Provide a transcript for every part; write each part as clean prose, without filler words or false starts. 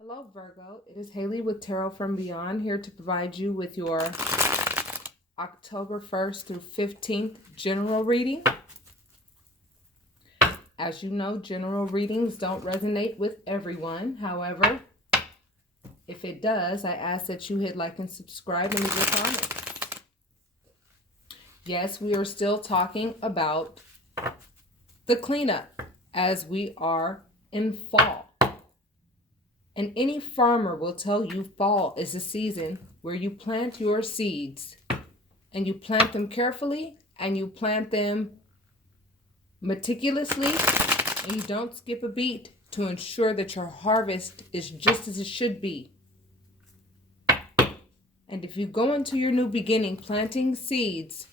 Hello, Virgo. It is Haley with Tarot from Beyond, here to provide you with your October 1st through 15th general reading. As you know, general readings don't resonate with everyone. However, if it does, I ask that you hit like and subscribe and leave a comment. Yes, we are still talking about the cleanup as we are in fall. And any farmer will tell you fall is a season where you plant your seeds, and you plant them carefully, and you plant them meticulously, and you don't skip a beat to ensure that your harvest is just as it should be. And if you go into your new beginning planting seeds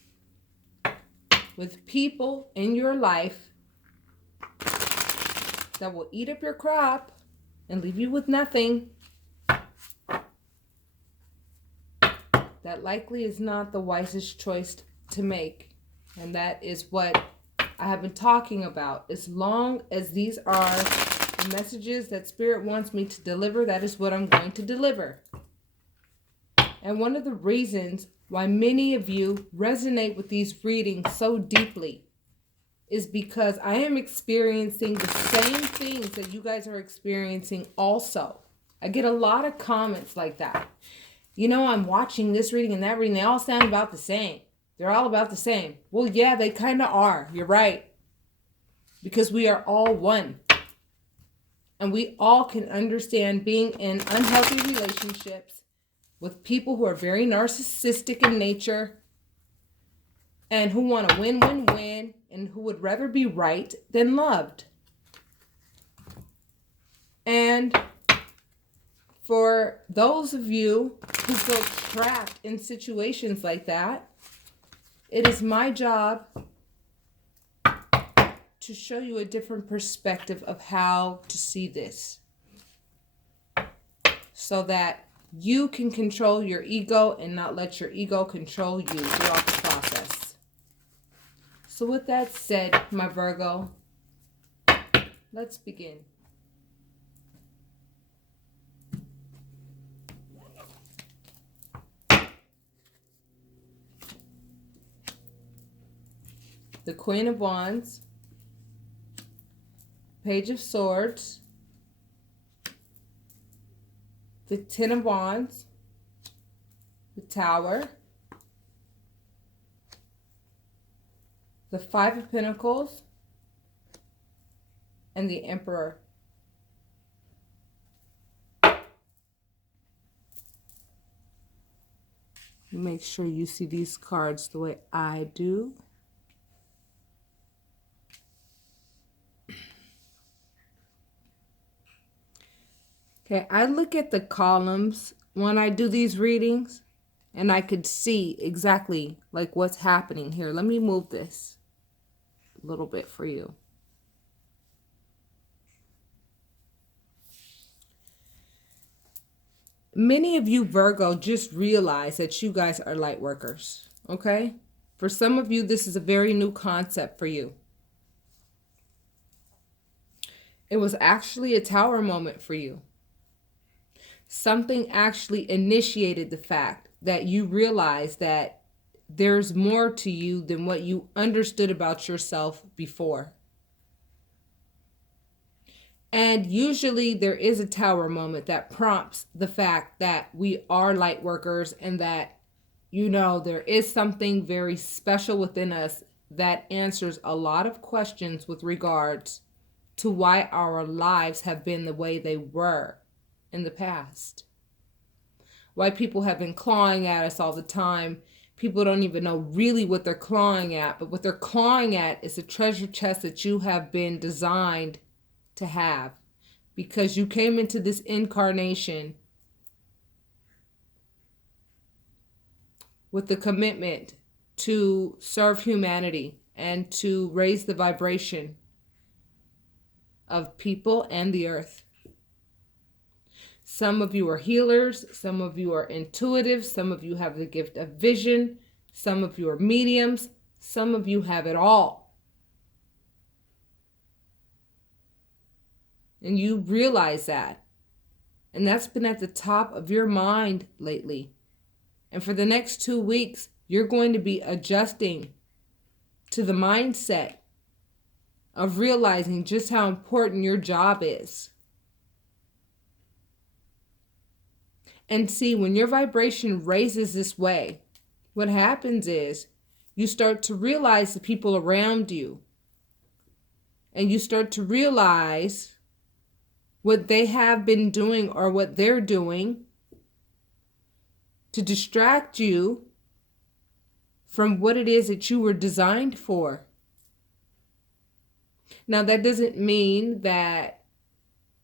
with people in your life that will eat up your crop and leave you with nothing, that likely is not the wisest choice to make. And that is what I have been talking about. As long as these are the messages that Spirit wants me to deliver, that is what I'm going to deliver. And one of the reasons why many of you resonate with these readings so deeply is because I am experiencing the same things that you guys are experiencing also. I get a lot of comments like that. You know, I'm watching this reading and that reading. They all sound about the same. They're all about the same. Well, yeah, they kind of are. You're right. Because we are all one. And we all can understand being in unhealthy relationships with people who are very narcissistic in nature and who want to win, win, win, and who would rather be right than loved. And for those of you who feel trapped in situations like that, it is my job to show you a different perspective of how to see this, so that you can control your ego and not let your ego control you throughout the process. So with that said, my Virgo, let's begin. The Queen of Wands, Page of Swords, the Ten of Wands, the Tower, the Five of Pentacles, and the Emperor. Make sure you see these cards the way I do. Okay, I look at the columns when I do these readings, and I could see exactly like what's happening here. Let me move this a little bit for you. Many of you Virgo just realize that you guys are light workers, okay? For some of you, this is a very new concept for you. It was actually a tower moment for you. Something actually initiated the fact that you realize that there's more to you than what you understood about yourself before. And usually there is a tower moment that prompts the fact that we are light workers, and that, you know, there is something very special within us that answers a lot of questions with regards to why our lives have been the way they were in the past. Why people have been clawing at us all the time. People don't even know really what they're clawing at, but what they're clawing at is a treasure chest that you have been designed to have, because you came into this incarnation with the commitment to serve humanity and to raise the vibration of people and the earth. Some of you are healers, some of you are intuitive, some of you have the gift of vision, some of you are mediums, some of you have it all. And you realize that. And that's been at the top of your mind lately. And for the next 2 weeks, you're going to be adjusting to the mindset of realizing just how important your job is. And see, when your vibration raises this way, what happens is you start to realize the people around you. And you start to realize what they have been doing or what they're doing to distract you from what it is that you were designed for. Now, that doesn't mean that,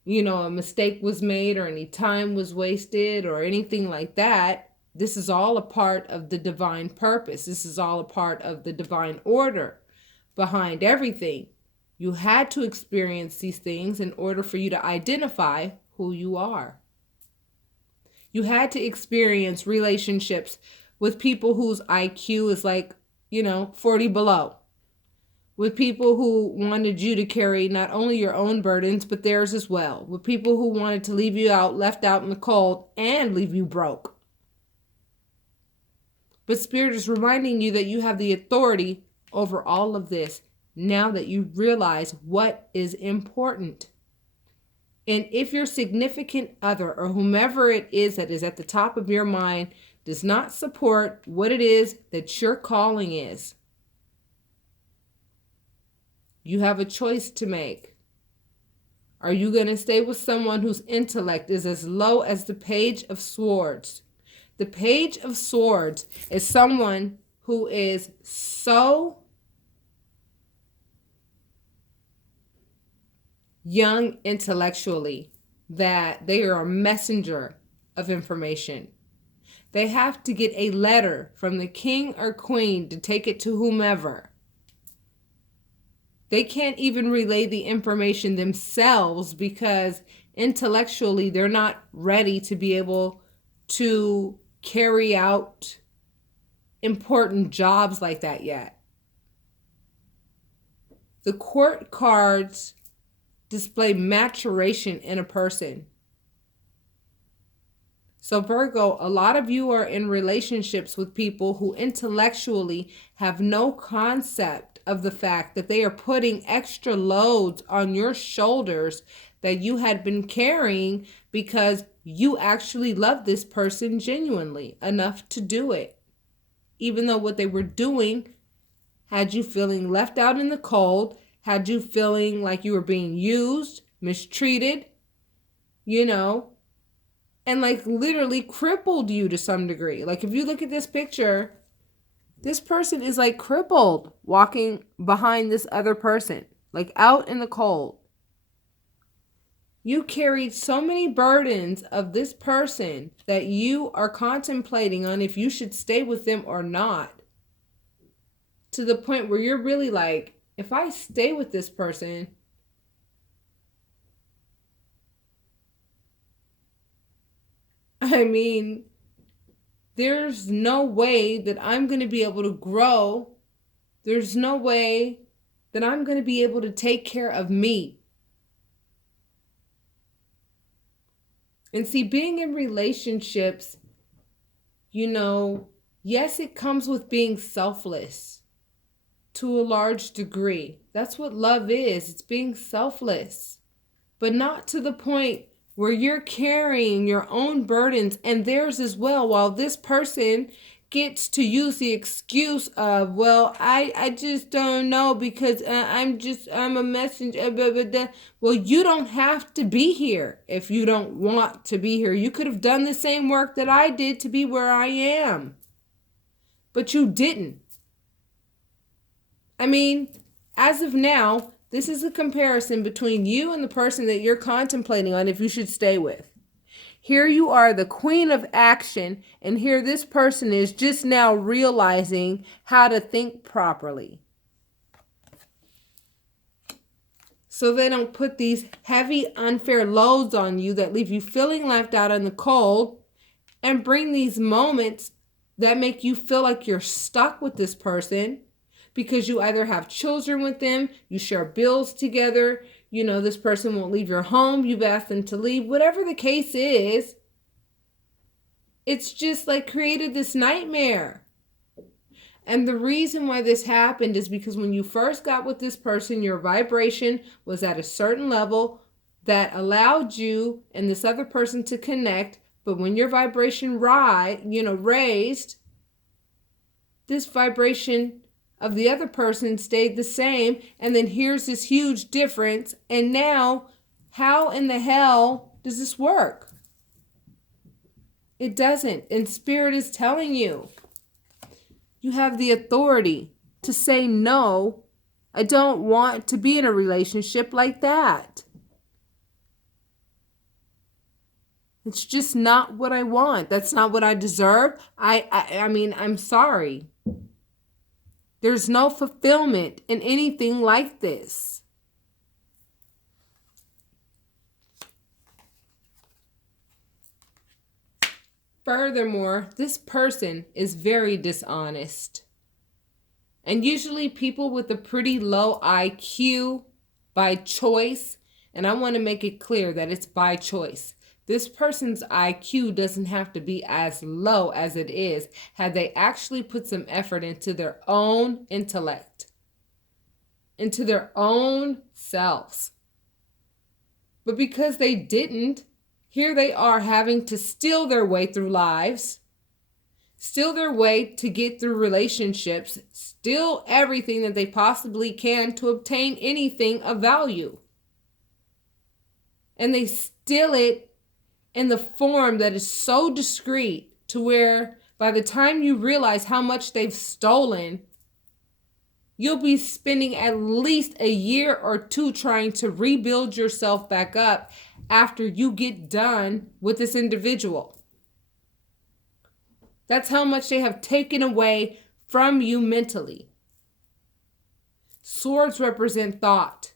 a mistake was made or any time was wasted or anything like that. This is all a part of the divine purpose. This is all a part of the divine order behind everything. You had to experience these things in order for you to identify who you are. You had to experience relationships with people whose IQ is like, 40 below. With people who wanted you to carry not only your own burdens, but theirs as well. With people who wanted to leave you left out in the cold and leave you broke. But Spirit is reminding you that you have the authority over all of this now that you realize what is important. And if your significant other or whomever it is that is at the top of your mind does not support what it is that your calling is, you have a choice to make. Are you going to stay with someone whose intellect is as low as the Page of Swords? The Page of Swords is someone who is so young intellectually that they are a messenger of information. They have to get a letter from the king or queen to take it to whomever. They can't even relay the information themselves because intellectually they're not ready to be able to carry out important jobs like that yet. The court cards display maturation in a person. So Virgo, a lot of you are in relationships with people who intellectually have no concept of the fact that they are putting extra loads on your shoulders that you had been carrying because you actually love this person genuinely enough to do it. Even though what they were doing had you feeling left out in the cold, had you feeling like you were being used, mistreated, and like literally crippled you to some degree. Like if you look at this picture, this person is like crippled walking behind this other person, like out in the cold. You carried so many burdens of this person that you are contemplating on if you should stay with them or not. To the point where you're really like, if I stay with this person, there's no way that I'm going to be able to grow. There's no way that I'm going to be able to take care of me. And see, being in relationships, yes, it comes with being selfless to a large degree. That's what love is. It's being selfless, but not to the point where you're carrying your own burdens and theirs as well, while this person gets to use the excuse of, well, I just don't know because I'm a messenger. Well, you don't have to be here if you don't want to be here. You could have done the same work that I did to be where I am, but you didn't. As of now, this is a comparison between you and the person that you're contemplating on if you should stay with. Here you are, the queen of action, and here this person is just now realizing how to think properly. So they don't put these heavy, unfair loads on you that leave you feeling left out in the cold and bring these moments that make you feel like you're stuck with this person because you either have children with them, you share bills together, you know, this person won't leave your home. You've asked them to leave. Whatever the case is, it's just like created this nightmare. And the reason why this happened is because when you first got with this person, your vibration was at a certain level that allowed you and this other person to connect. But when your vibration raised, this vibration of the other person stayed the same. And then here's this huge difference. And now, how in the hell does this work? It doesn't. And Spirit is telling you, you have the authority to say, no, I don't want to be in a relationship like that. It's just not what I want. That's not what I deserve. I mean, I'm sorry. There's no fulfillment in anything like this. Furthermore, this person is very dishonest. And usually people with a pretty low IQ by choice, and I want to make it clear that it's by choice. This person's IQ doesn't have to be as low as it is had they actually put some effort into their own intellect, into their own selves. But because they didn't, here they are having to steal their way through lives, steal their way to get through relationships, steal everything that they possibly can to obtain anything of value. And they steal it in the form that is so discreet to where by the time you realize how much they've stolen, you'll be spending at least a year or two trying to rebuild yourself back up after you get done with this individual. That's how much they have taken away from you mentally. Swords represent thought.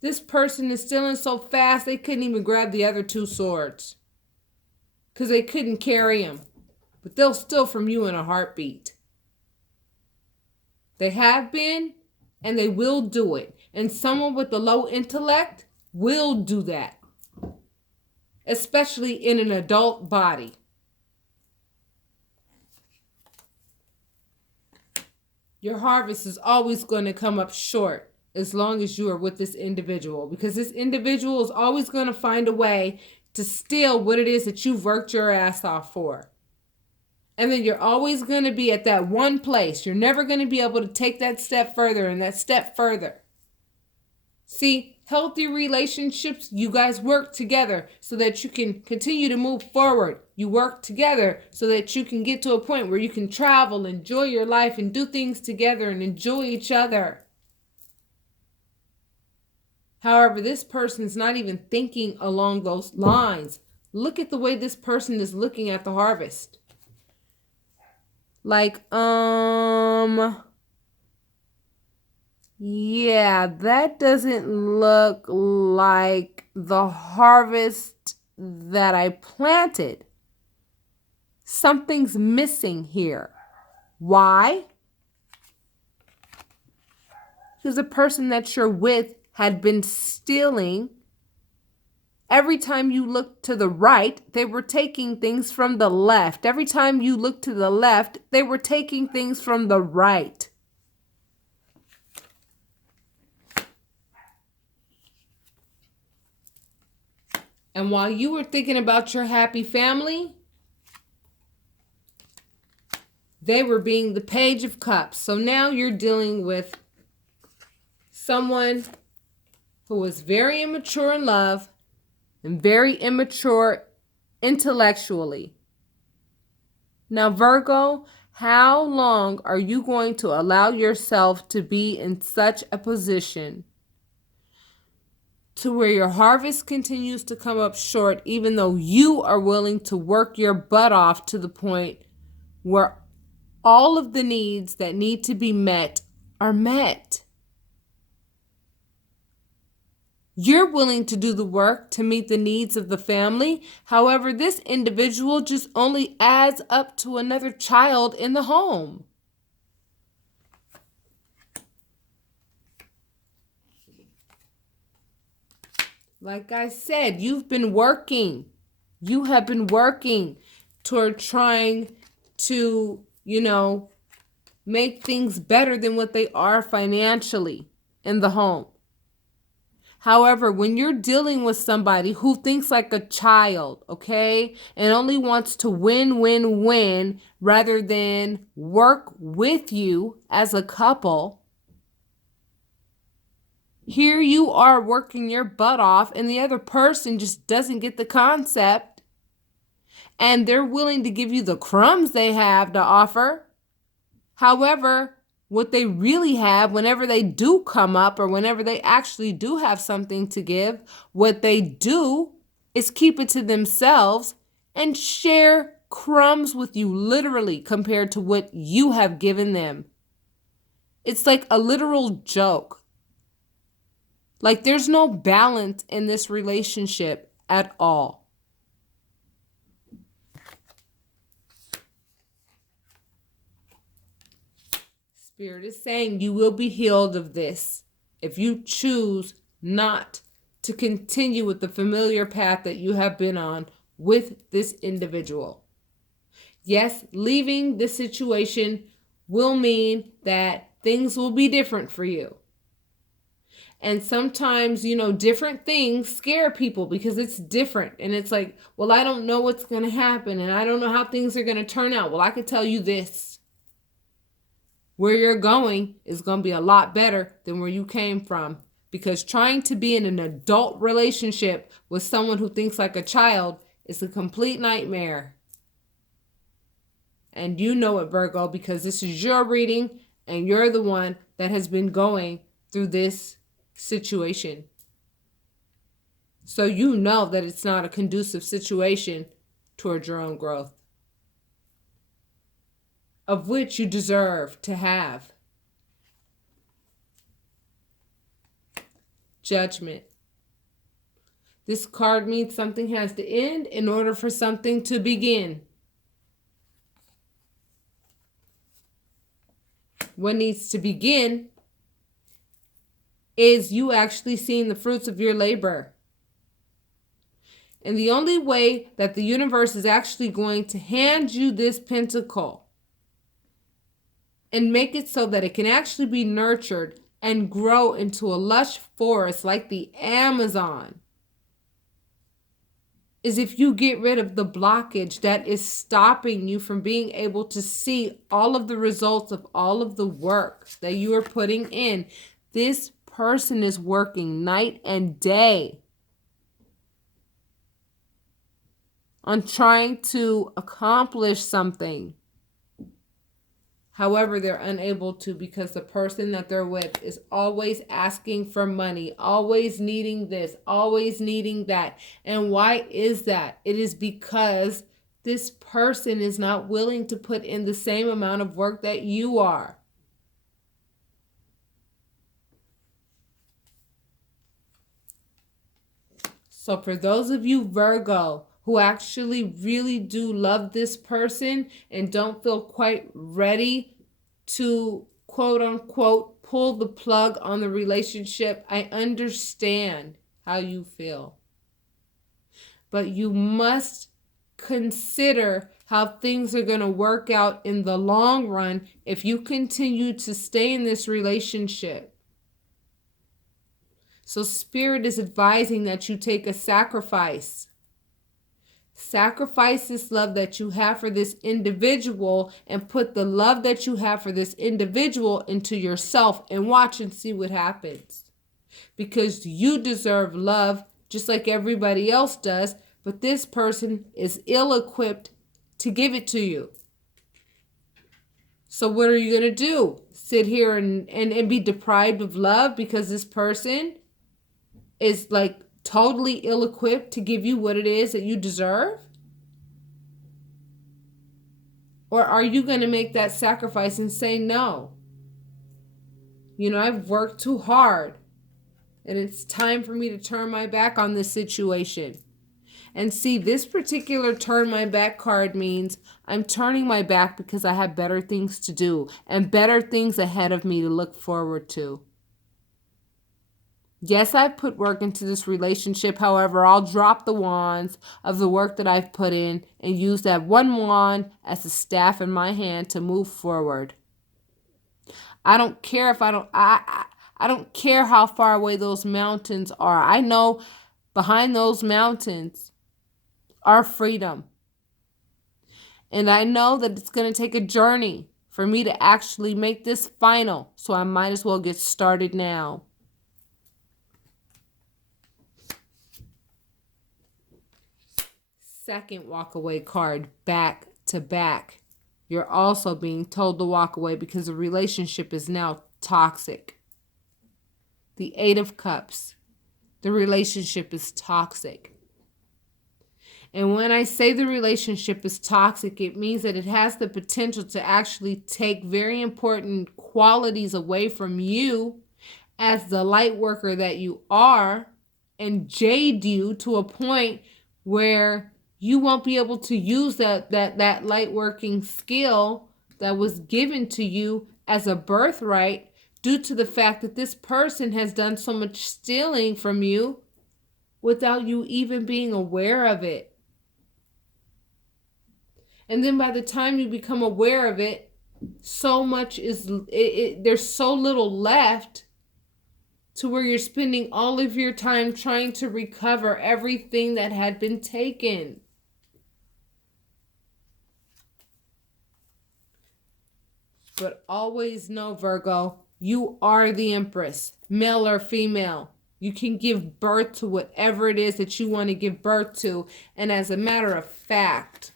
This person is stealing so fast they couldn't even grab the other two swords because they couldn't carry them. But they'll steal from you in a heartbeat. They have been and they will do it. And someone with a low intellect will do that, especially in an adult body. Your harvest is always going to come up short as long as you are with this individual, because this individual is always going to find a way to steal what it is that you've worked your ass off for. And then you're always going to be at that one place. You're never going to be able to take that step further and that step further. See, healthy relationships, you guys work together so that you can continue to move forward. You work together so that you can get to a point where you can travel, enjoy your life, and do things together and enjoy each other. However, this person's not even thinking along those lines. Look at the way this person is looking at the harvest. Like, yeah, that doesn't look like the harvest that I planted. Something's missing here. Why? Because the person that you're with had been stealing. Every time you looked to the right, they were taking things from the left. Every time you looked to the left, they were taking things from the right. And while you were thinking about your happy family, they were being the Page of Cups. So now you're dealing with someone who was very immature in love and very immature intellectually. Now, Virgo, how long are you going to allow yourself to be in such a position to where your harvest continues to come up short, even though you are willing to work your butt off to the point where all of the needs that need to be met are met? You're willing to do the work to meet the needs of the family. However, this individual just only adds up to another child in the home. Like I said, you've been working. You have been working toward trying to, make things better than what they are financially in the home. However, when you're dealing with somebody who thinks like a child, okay, and only wants to win, win, win rather than work with you as a couple, here you are working your butt off and the other person just doesn't get the concept and they're willing to give you the crumbs they have to offer. However, what they really have whenever they do come up or whenever they actually do have something to give, what they do is keep it to themselves and share crumbs with you, literally, compared to what you have given them. It's like a literal joke. Like there's no balance in this relationship at all. Spirit is saying you will be healed of this if you choose not to continue with the familiar path that you have been on with this individual. Yes, leaving this situation will mean that things will be different for you. And sometimes, different things scare people because it's different. And it's like, well, I don't know what's going to happen and I don't know how things are going to turn out. Well, I could tell you this. Where you're going is going to be a lot better than where you came from, because trying to be in an adult relationship with someone who thinks like a child is a complete nightmare. And you know it, Virgo, because this is your reading and you're the one that has been going through this situation. So you know that it's not a conducive situation towards your own growth, of which you deserve to have. Judgment. This card means something has to end in order for something to begin. What needs to begin is you actually seeing the fruits of your labor. And the only way that the universe is actually going to hand you this pentacle and make it so that it can actually be nurtured and grow into a lush forest like the Amazon is if you get rid of the blockage that is stopping you from being able to see all of the results of all of the work that you are putting in. This person is working night and day on trying to accomplish something. However, they're unable to because the person that they're with is always asking for money, always needing this, always needing that. And why is that? It is because this person is not willing to put in the same amount of work that you are. So for those of you, Virgo, who actually really do love this person and don't feel quite ready to, quote unquote, pull the plug on the relationship, I understand how you feel. But you must consider how things are going to work out in the long run if you continue to stay in this relationship. So Spirit is advising that you take a sacrifice. Sacrifice this love that you have for this individual and put the love that you have for this individual into yourself and watch and see what happens. Because you deserve love just like everybody else does, but this person is ill-equipped to give it to you. So what are you going to do? Sit here and be deprived of love because this person is like totally ill-equipped to give you what it is that you deserve? Or are you going to make that sacrifice and say no? I've worked too hard and it's time for me to turn my back on this situation. And see, this particular turn my back card means I'm turning my back because I have better things to do and better things ahead of me to look forward to. Yes, I've put work into this relationship. However, I'll drop the wands of the work that I've put in and use that one wand as a staff in my hand to move forward. I don't care if I don't care how far away those mountains are. I know behind those mountains are freedom. And I know that it's going to take a journey for me to actually make this final. So I might as well get started now. Second walk away card, back to back. You're also being told to walk away because the relationship is now toxic. The Eight of Cups. The relationship is toxic. And when I say the relationship is toxic, it means that it has the potential to actually take very important qualities away from you as the light worker that you are and jade you to a point where you won't be able to use that light working skill that was given to you as a birthright due to the fact that this person has done so much stealing from you without you even being aware of it. And then by the time you become aware of it, so much there's so little left to where you're spending all of your time trying to recover everything that had been taken. But always know, Virgo, you are the Empress, male or female. You can give birth to whatever it is that you want to give birth to. And as a matter of fact,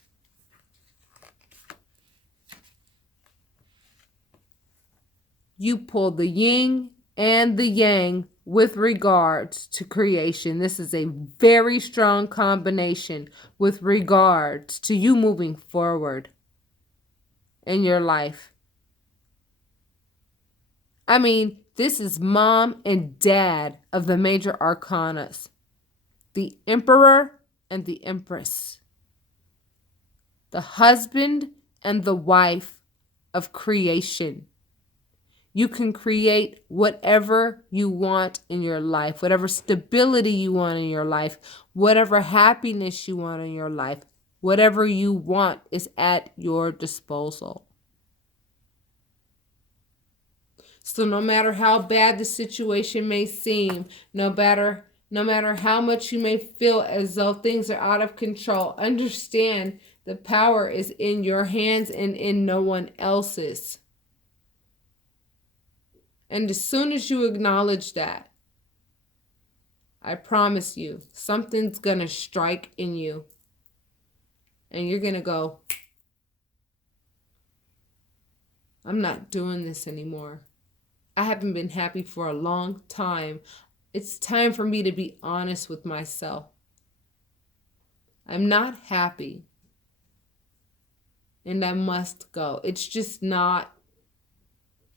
you pulled the yin and the yang with regards to creation. This is a very strong combination with regards to you moving forward in your life. I mean, this is mom and dad of the major arcanas. The Emperor and the Empress. The husband and the wife of creation. You can create whatever you want in your life, whatever stability you want in your life, whatever happiness you want in your life, whatever you want is at your disposal. So no matter how bad the situation may seem, no matter how much you may feel as though things are out of control, understand the power is in your hands and in no one else's. And as soon as you acknowledge that, I promise you, something's going to strike in you. And you're going to go, I'm not doing this anymore. I haven't been happy for a long time. It's time for me to be honest with myself. I'm not happy. And I must go. It's just not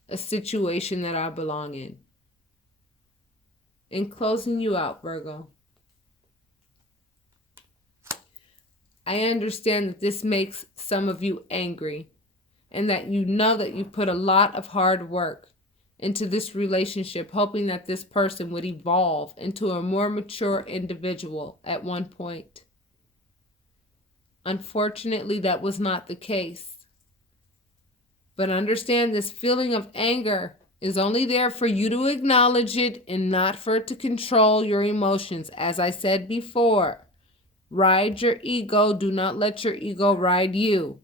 a situation that I belong in. In closing you out, Virgo, I understand that this makes some of you angry and that you know that you put a lot of hard work into this relationship, hoping that this person would evolve into a more mature individual at one point. Unfortunately, that was not the case. But understand this feeling of anger is only there for you to acknowledge it and not for it to control your emotions. As I said before, ride your ego. Do not let your ego ride you.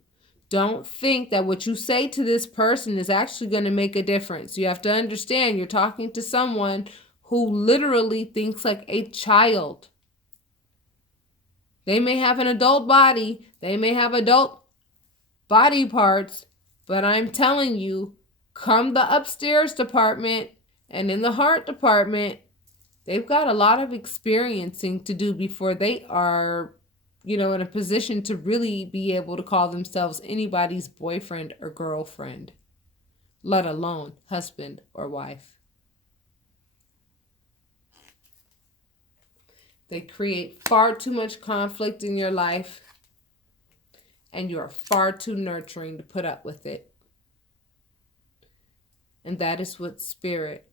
Don't think that what you say to this person is actually going to make a difference. You have to understand you're talking to someone who literally thinks like a child. They may have an adult body. They may have adult body parts. But I'm telling you, come the upstairs department and in the heart department, they've got a lot of experiencing to do before they are, in a position to really be able to call themselves anybody's boyfriend or girlfriend, let alone husband or wife. They create far too much conflict in your life, and you are far too nurturing to put up with it. And that is what Spirit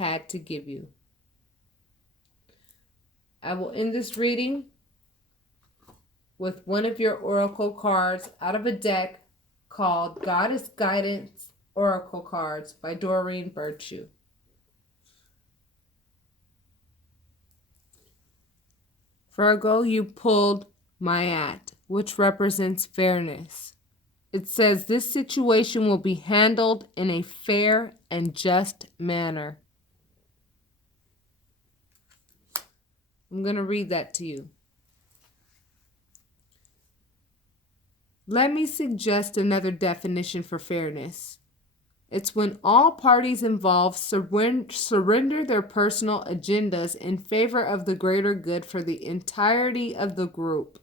had to give you. I will end this reading with one of your oracle cards out of a deck called Goddess Guidance Oracle Cards by Doreen Virtue. Virgo, you pulled Mayat, which represents fairness. It says this situation will be handled in a fair and just manner. I'm going to read that to you. Let me suggest another definition for fairness. It's when all parties involved surrender their personal agendas in favor of the greater good for the entirety of the group.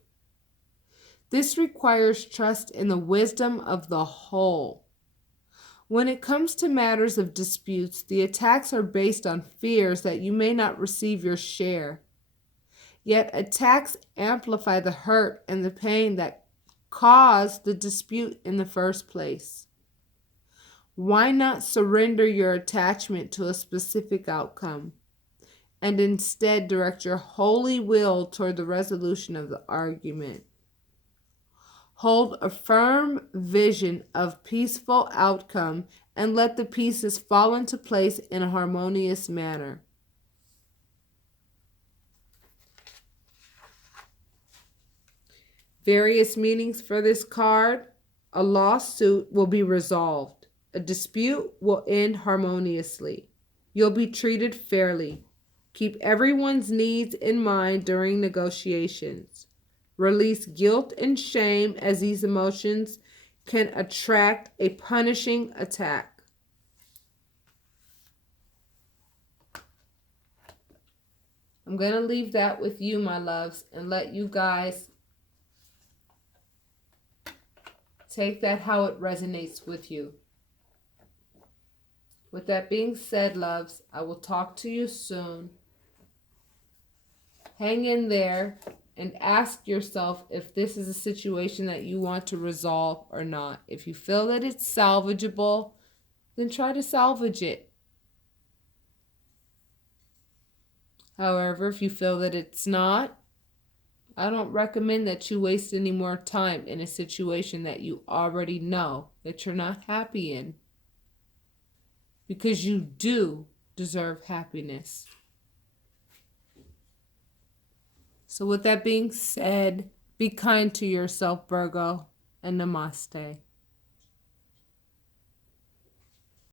This requires trust in the wisdom of the whole. When it comes to matters of disputes, the attacks are based on fears that you may not receive your share. Yet attacks amplify the hurt and the pain that caused the dispute in the first place. Why not surrender your attachment to a specific outcome and instead direct your holy will toward the resolution of the argument? Hold a firm vision of peaceful outcome and let the pieces fall into place in a harmonious manner. Various meanings for this card. A lawsuit will be resolved. A dispute will end harmoniously. You'll be treated fairly. Keep everyone's needs in mind during negotiations. Release guilt and shame, as these emotions can attract a punishing attack. I'm going to leave that with you, my loves, and let you guys take that how it resonates with you. With that being said, loves, I will talk to you soon. Hang in there and ask yourself if this is a situation that you want to resolve or not. If you feel that it's salvageable, then try to salvage it. However, if you feel that it's not, I don't recommend that you waste any more time in a situation that you already know that you're not happy in. Because you do deserve happiness. So with that being said, be kind to yourself, Virgo, and namaste.